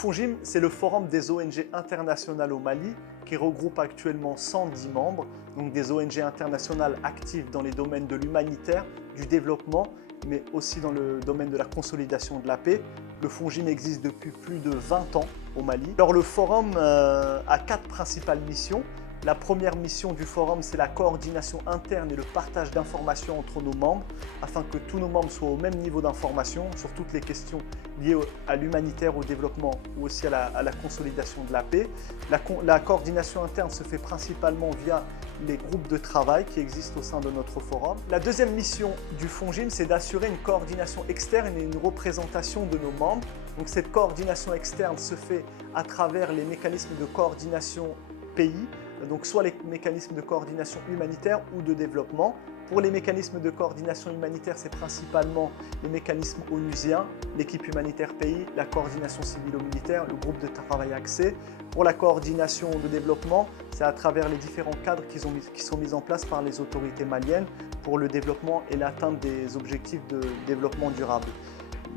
FONGIM, c'est le Forum des ONG internationales au Mali qui regroupe actuellement 110 membres, donc des ONG internationales actives dans les domaines de l'humanitaire, du développement, mais aussi dans le domaine de la consolidation de la paix. Le FONGIM existe depuis plus de 20 ans au Mali. Alors le Forum a 4 principales missions. La première mission du Forum, c'est la coordination interne et le partage d'informations entre nos membres, afin que tous nos membres soient au même niveau d'information sur toutes les questions liées à l'humanitaire, au développement ou aussi à la consolidation de la paix. La coordination interne se fait principalement via les groupes de travail qui existent au sein de notre forum. La deuxième mission du FONGIM, c'est d'assurer une coordination externe et une représentation de nos membres. Donc cette coordination externe se fait à travers les mécanismes de coordination pays, donc soit les mécanismes de coordination humanitaire ou de développement. Pour les mécanismes de coordination humanitaire, c'est principalement les mécanismes onusiens, l'équipe humanitaire pays, la coordination civilo-militaire, le groupe de travail accès. Pour la coordination de développement, c'est à travers les différents cadres qui sont mis en place par les autorités maliennes pour le développement et l'atteinte des objectifs de développement durable.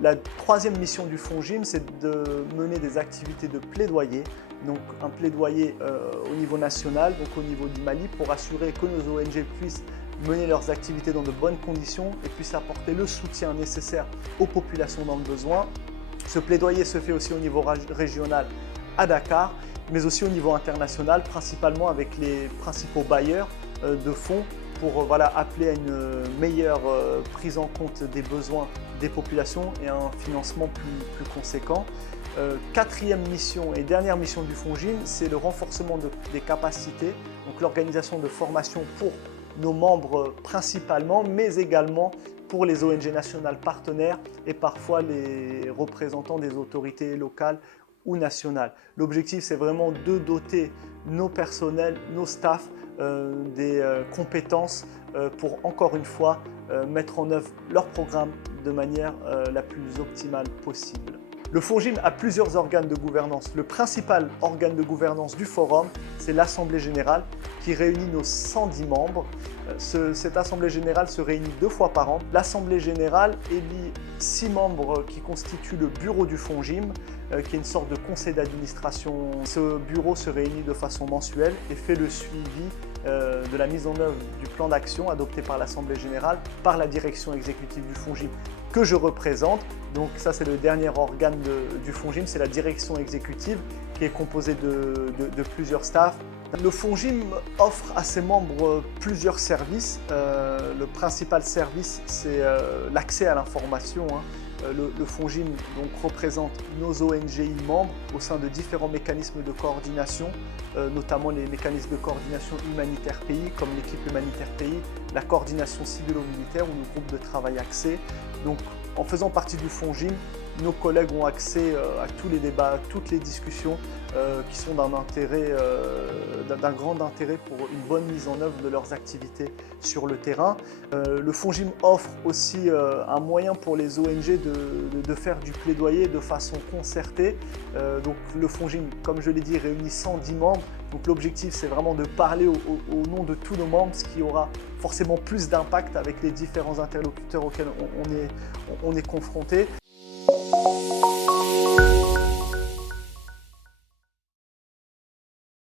La troisième mission du FONGIM, c'est de mener des activités de plaidoyer, donc un plaidoyer au niveau national, donc au niveau du Mali, pour assurer que nos ONG puissent mener leurs activités dans de bonnes conditions et puissent apporter le soutien nécessaire aux populations dans le besoin. Ce plaidoyer se fait aussi au niveau régional à Dakar, mais aussi au niveau international, principalement avec les principaux bailleurs de fonds pour appeler à une meilleure prise en compte des besoins des populations et un financement plus conséquent. Quatrième mission et dernière mission du FONGIM, c'est le renforcement des capacités, donc l'organisation de formation pour nos membres principalement, mais également pour les ONG nationales partenaires et parfois les représentants des autorités locales ou nationales. L'objectif, c'est vraiment de doter nos personnels, nos staffs des compétences pour, encore une fois, mettre en œuvre leur programme de manière la plus optimale possible. Le FONGIM a plusieurs organes de gouvernance. Le principal organe de gouvernance du forum, c'est l'Assemblée générale qui réunit nos 110 membres. Cette Assemblée générale se réunit 2 fois par an. L'Assemblée générale élit 6 membres qui constituent le bureau du FONGIM, qui est une sorte de conseil d'administration. Ce bureau se réunit de façon mensuelle et fait le suivi de la mise en œuvre du plan d'action adopté par l'Assemblée générale, par la direction exécutive du FONGIM que je représente. Donc ça, c'est le dernier organe du FONGIM, c'est la direction exécutive qui est composée de plusieurs staffs. Le FONGIM offre à ses membres plusieurs services. Le principal service, c'est l'accès à l'information. Le FONGIM donc, représente nos ONGI membres au sein de différents mécanismes de coordination, notamment les mécanismes de coordination humanitaire pays, comme l'équipe humanitaire pays, la coordination civilo-militaire ou le groupe de travail accès. Donc, en faisant partie du FONGIM, nos collègues ont accès à tous les débats, à toutes les discussions qui sont d'un grand intérêt pour une bonne mise en œuvre de leurs activités sur le terrain. Le FONGIM offre aussi un moyen pour les ONG de faire du plaidoyer de façon concertée. Donc le FONGIM, comme je l'ai dit, réunit 110 membres. Donc l'objectif, c'est vraiment de parler au nom de tous nos membres, ce qui aura forcément plus d'impact avec les différents interlocuteurs auxquels on est confronté.